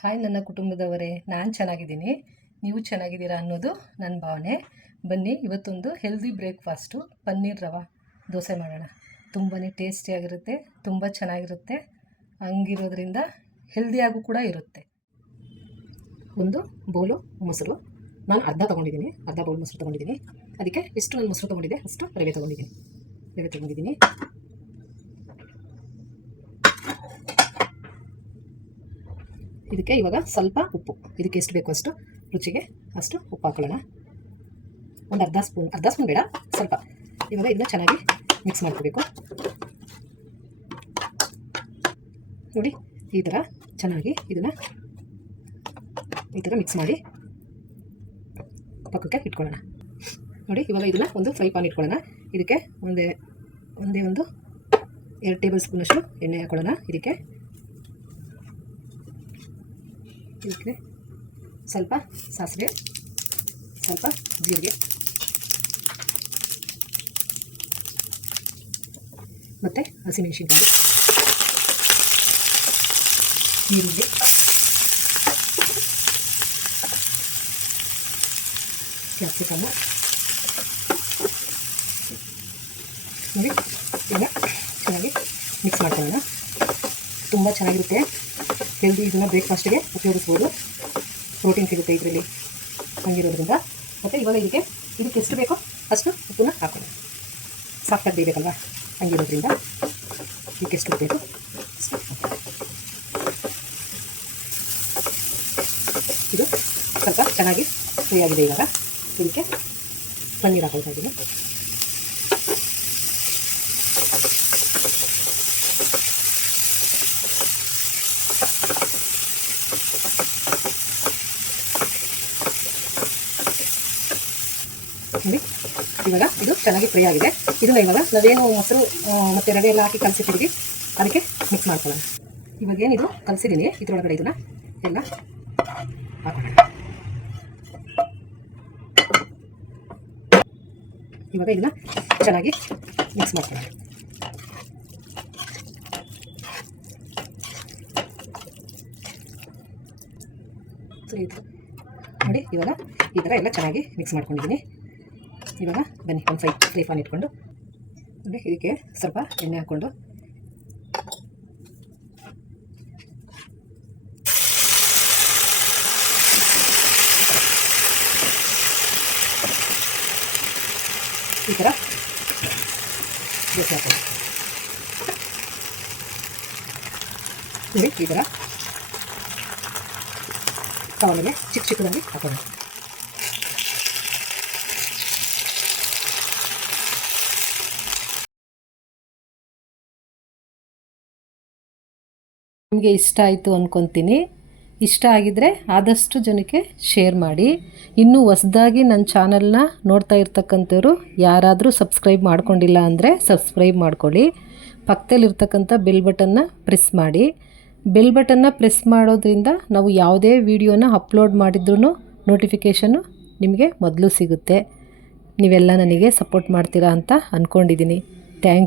Hi ನನ್ನ ಕುಟುಂಬದವರೇ, ನಾನು ಚೆನ್ನಾಗಿದ್ದೀನಿ, ನೀವು ಚೆನ್ನಾಗಿದ್ದೀರಾ ಅನ್ನೋದು ನನ್ನ ಭಾವನೆ. ಬನ್ನಿ ಇವತ್ತೊಂದು ಹೆಲ್ದಿ ಬ್ರೇಕ್ಫಾಸ್ಟು ಪನ್ನೀರ್ ರವೆ ದೋಸೆ ಮಾಡೋಣ. ತುಂಬಾ ಟೇಸ್ಟಿಯಾಗಿರುತ್ತೆ, ತುಂಬ ಚೆನ್ನಾಗಿರುತ್ತೆ, ಹಂಗಿರೋದ್ರಿಂದ ಹೆಲ್ದಿಯಾಗೂ ಕೂಡ ಇರುತ್ತೆ. ಒಂದು ಬೌಲು ಮೊಸರು, ನಾನು ಅರ್ಧ ಬೌಲ್ ಮೊಸರು ತೊಗೊಂಡಿದ್ದೀನಿ. ಅದಕ್ಕೆ ಎಷ್ಟು ನಾನು ಮೊಸರು ತೊಗೊಂಡಿದ್ದೆ ಅಷ್ಟು ರವೆ ತೊಗೊಂಡಿದ್ದೀನಿ. ಇದಕ್ಕೆ ಇವಾಗ ಸ್ವಲ್ಪ ಉಪ್ಪು, ಇದಕ್ಕೆ ಎಷ್ಟು ಬೇಕೋ ಅಷ್ಟು ರುಚಿಗೆ ಅಷ್ಟು ಉಪ್ಪು ಹಾಕೊಳ್ಳೋಣ. ಒಂದು ಅರ್ಧ ಸ್ಪೂನ್ ಬೇಡ, ಸ್ವಲ್ಪ. ಇವಾಗ ಇದನ್ನ ಚೆನ್ನಾಗಿ ಮಿಕ್ಸ್ ಮಾಡ್ಕೋಬೇಕು. ನೋಡಿ, ಈ ಥರ ಚೆನ್ನಾಗಿ ಇದನ್ನು ಮಿಕ್ಸ್ ಮಾಡಿ ಪಕ್ಕಕ್ಕೆ ಇಟ್ಕೊಳ್ಳೋಣ. ನೋಡಿ, ಇವಾಗ ಇದನ್ನು ಒಂದು ಫ್ರೈ ಪ್ಯಾನ್ ಇಟ್ಕೊಳ್ಳೋಣ. ಇದಕ್ಕೆ ಒಂದು 2 ಟೇಬಲ್ ಸ್ಪೂನಷ್ಟು ಎಣ್ಣೆ ಹಾಕೊಳ್ಳೋಣ. ಇದಕ್ಕೆ ಸ್ವಲ್ಪ ಸಾಸಿವೆ, ಸ್ವಲ್ಪ ಜೀರಿಗೆ ಮತ್ತು ಹಸಿಮೆಣಸಿನಕಾಯಿ, ಈರುಳ್ಳಿ, ಕ್ಯಾಪ್ಸಿಕಮ್. ನೋಡಿ, ಈಗ ಚೆನ್ನಾಗಿ ಮಿಕ್ಸ್ ಮಾಡ್ಕೊಳ್ಳೋಣ. ತುಂಬ ಚೆನ್ನಾಗಿರುತ್ತೆ, ಹೆಲ್ದಿ. ಇದನ್ನು ಬ್ರೇಕ್ಫಾಸ್ಟಿಗೆ ಉಪಯೋಗಿಸ್ಬೋದು, ಪ್ರೋಟೀನ್ ಸಿಗುತ್ತೆ ಇದರಲ್ಲಿ ಹಂಗಿರೋದ್ರಿಂದ. ಮತ್ತು ಇವಾಗ ಇದಕ್ಕೆ ಎಷ್ಟು ಬೇಕೋ ಅಷ್ಟು ಉಪ್ಪನ್ನ ಹಾಕೋಣ. ಸಾಫ್ಟಾಗಿ ಬೇಯಬೇಕಲ್ವ, ಹಂಗಿರೋದ್ರಿಂದ ಇದಕ್ಕೆ ಎಷ್ಟು ಬೇಕು ಅಷ್ಟು. ಇದು ಸ್ವಲ್ಪ ಚೆನ್ನಾಗಿ ಫ್ರೈ ಆಗಿದೆ. ಇವಾಗ ಇದಕ್ಕೆ ಪನ್ನೀರ್ ಹಾಕೊಳ್ತಾ ಇದ್ದೀನಿ. ನೋಡಿ, ಇವಾಗ ಇದು ಚೆನ್ನಾಗಿ ಫ್ರೈ ಆಗಿದೆ. ಇದನ್ನ ಇವಾಗ ನಾವೇನು ಮೊಸರು ಮತ್ತು ರವೆ ಎಲ್ಲ ಹಾಕಿ ಕಲಸಿಟ್ಟಿದ್ವಿ ಅದಕ್ಕೆ ಮಿಕ್ಸ್ ಮಾಡ್ಕೊಳ್ಳೋಣ. ಇವಾಗ ಏನಿದು ಕಲಸಿದ್ದೀನಿ ಇದರೊಳಗಡೆ ಇದನ್ನು ಎಲ್ಲ ಹಾಕೋಣ. ಇವಾಗ ಇದನ್ನ ಚೆನ್ನಾಗಿ ಮಿಕ್ಸ್ ಮಾಡ್ಕೊಳ್ಳೋಣ. ನೋಡಿ, ಇವಾಗ ಈ ಥರ ಎಲ್ಲ ಚೆನ್ನಾಗಿ ಮಿಕ್ಸ್ ಮಾಡ್ಕೊಂಡಿದ್ದೀನಿ. ಇವಾಗ ಬನ್ನಿ ಒಂದು ಫ್ರೈ ಪ್ಯಾನ್ ಇಟ್ಕೊಂಡು ನೋಡಿ, ಇದಕ್ಕೆ ಸ್ವಲ್ಪ ಎಣ್ಣೆ ಹಾಕ್ಕೊಂಡು ಈ ಥರ ದೋಸೆ ಹಾಕೋಣ. ನೋಡಿ, ಈ ಥರ ತವಲೆಗೆ ಚಿಕ್ಕದಾಗಿ ಹಾಕೋಣ. ನಿಮಗೆ ಇಷ್ಟ ಆಯಿತು ಅಂದ್ಕೊತೀನಿ. ಇಷ್ಟ ಆಗಿದರೆ ಆದಷ್ಟು ಜನಕ್ಕೆ ಶೇರ್ ಮಾಡಿ. ಇನ್ನೂ ಹೊಸದಾಗಿ ನನ್ನ ಚಾನಲ್ನ ನೋಡ್ತಾ ಇರ್ತಕ್ಕಂಥವ್ರು ಯಾರಾದರೂ ಸಬ್ಸ್ಕ್ರೈಬ್ ಮಾಡ್ಕೊಂಡಿಲ್ಲ ಅಂದರೆ ಸಬ್ಸ್ಕ್ರೈಬ್ ಮಾಡ್ಕೊಳ್ಳಿ. ಪಕ್ಕದಲ್ಲಿರ್ತಕ್ಕಂಥ ಬೆಲ್ ಬಟನ್ನ ಪ್ರೆಸ್ ಮಾಡಿ. ಬೆಲ್ ಬಟನ್ನ ಪ್ರೆಸ್ ಮಾಡೋದ್ರಿಂದ ನಾವು ಯಾವುದೇ ವಿಡಿಯೋನ ಅಪ್ಲೋಡ್ ಮಾಡಿದ್ರೂ ನೋಟಿಫಿಕೇಷನ್ನು ನಿಮಗೆ ಮೊದಲು ಸಿಗುತ್ತೆ. ನೀವೆಲ್ಲ ನನಗೆ ಸಪೋರ್ಟ್ ಮಾಡ್ತೀರಾ ಅಂತ ಅಂದ್ಕೊಂಡಿದ್ದೀನಿ. Thank you.